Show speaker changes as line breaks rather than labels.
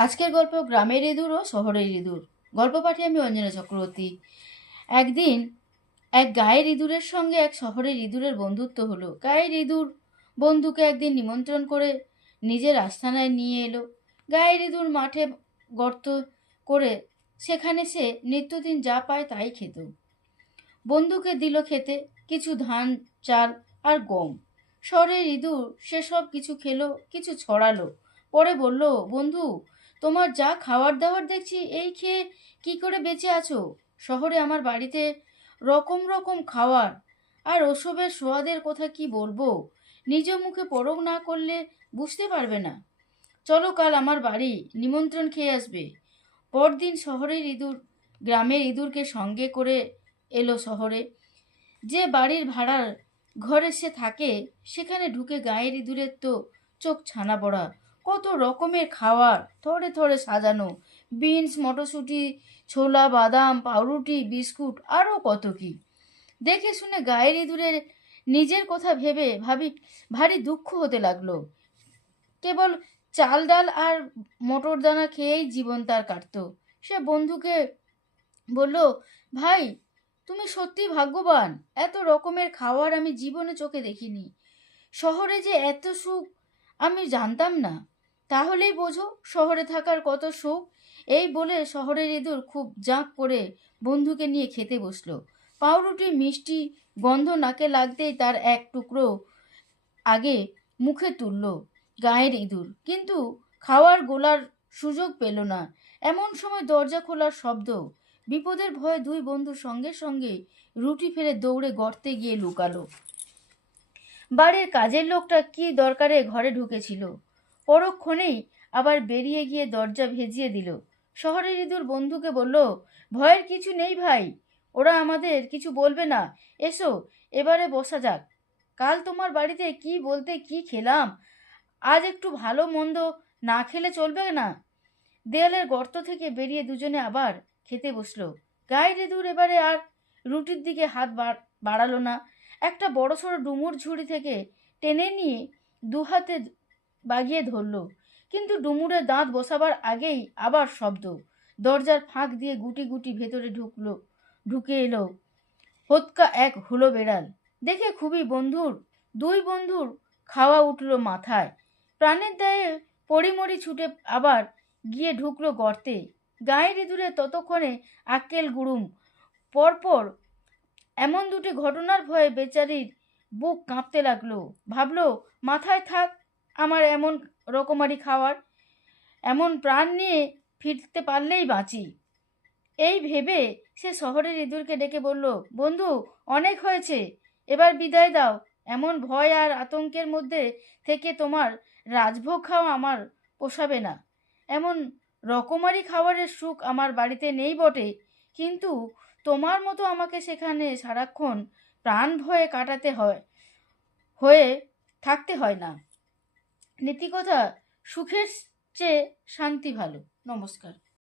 আজকের গল্প গ্রামের ইঁদুর ও শহরের ইঁদুর। গল্প পাঠে আমি অঞ্জনা চক্রবর্তী। একদিন এক গায়ের ইঁদুরের সঙ্গে এক শহরের ইঁদুরের বন্ধুত্ব হলো। গায়ের ইঁদুর বন্ধুকে একদিন নিমন্ত্রণ করে নিজের আস্থানায় নিয়ে এলো। গায়ের ইঁদুর মাঠে গর্ত করে সেখানে সে নিত্যদিন যা পায় তাই খেত। বন্ধুকে দিল খেতে কিছু ধান, চাল আর গম। শহরের ইঁদুর সেসব কিছু খেলো, কিছু ছড়ালো। পরে বলল, বন্ধু তোমার যা খাবার দাবার দেখছি, এই খেয়ে কি করে বেঁচে আছো? শহরে আমার বাড়িতে রকম রকম খাবার আর ওসবের সোয়াদের কথা কি বলব? নিজ মুখে পরক না করলে বুঝতে পারবে না। চলো কাল আমার বাড়ি, নিমন্ত্রণ খেয়ে আসবে। পরদিন শহরের ইঁদুর, গ্রামের ইঁদুরকে সঙ্গে করে এলো শহরে। যে বাড়ির ভাড়ার ঘরে সে থাকে, সেখানে ঢুকে গায়ের ইঁদুরের তো চোখ ছানা পড়া কত রকমের খাবার। থরে থরে সাজানো। বিনস, মটরশুঁটি, ছোলা, বাদাম, পাউরুটি, বিস্কুট আরও কত কি। দেখে শুনে গায়ের ইঁদুরের নিজের কথা ভেবে ভাবি, ভারী দুঃখ হতে লাগল। কেবল চাল ডাল আর মটর দানা খেয়েই জীবন তার কাটতো। সে বন্ধুকে বলল, ভাই, তুমি সত্যি ভাগ্যবান। এত রকমের খাবার আমি জীবনে চোখে দেখিনি। শহরে যে এত সুখ আমি জানতাম না। তাহলেই বোঝো শহরে থাকার কত সুখ। এই বলে শহরের ইঁদুর খুব জাঁক করে বন্ধুকে নিয়ে খেতে বসল। পাউরুটি, মিষ্টি, গন্ধ নাকে লাগতেই তার এক টুকরো আগে মুখে তুলল গায়ের ইঁদুর। কিন্তু খাওয়ার গোলার সুযোগ পেল না। এমন সময় দরজা খোলার শব্দ। বিপদের ভয়ে দুই বন্ধু সঙ্গে সঙ্গে রুটি ফেলে দৌড়ে গর্তে গিয়ে লুকালো। বাড়ির কাজের লোকটা কি দরকারে ঘরে ঢুকেছিল? পরক্ষণেই আবার বেরিয়ে গিয়ে দরজা ভেজিয়ে দিল। শহরের ইঁদুর বন্ধুকে বলল, ভয়ের কিছু নেই ভাই, ওরা আমাদের কিছু বলবে না। এসো, এবারে বসা যাক। কাল তোমার বাড়িতে কি বলতে কি খেলাম? আজ একটু ভালো মন্দ না খেলে চলবে না? দেয়ালের গর্ত থেকে বেরিয়ে দুজনে আবার খেতে বসল। গায়ের ইঁদুর এবারে আর রুটির দিকে হাত বাড়- বাড়ালো না। একটা বড়সড় ডুমুর ঝুড়ি থেকে টেনে নিয়ে দু হাতে বাগিয়ে ধরলো। কিন্তু ডুমুরে দাঁত বসাবার আগেই আবার শব্দ। দরজার ফাঁক দিয়ে গুটি গুটি ভেতরে ঢুকলো, ঢুকে এলো হোৎকা এক হুলো বেড়াল। দেখে খুবই বন্ধুর, দুই বন্ধুর খাওয়া উঠল মাথায়। প্রাণের দায়ে পরিমরি ছুটে আবার গিয়ে ঢুকলো গর্তে। গায়ের ইঁদুরে ততক্ষণে আক্কেল গুড়ুম। পরপর এমন দুটি ঘটনার ভয়ে বেচারির বুক কাঁপতে লাগল। ভাবলো, মাথায় থাক, আমার এমন রকমারি খাওয়ার, এমন প্রাণ নিয়ে ফিরতে পারলেই বাঁচি। এই ভেবে সে শহরের ইঁদুরকে ডেকে বলল, বন্ধু, অনেক হয়েছে, এবার বিদায় দাও। এমন ভয় আর আতঙ্কের মধ্যে থেকে তোমার রাজভোগ খাওয়া আমার পোষাবে না। এমন রকমারি খাবারের সুখ আমার বাড়িতে নেই বটে, কিন্তু তোমার মতো আমাকে সেখানে সারাক্ষণ প্রাণ ভয়ে কাটাতে হয়, হয়ে থাকতে হয় না। নীতিকথা সুখের চেয়ে শান্তি ভালো। নমস্কার।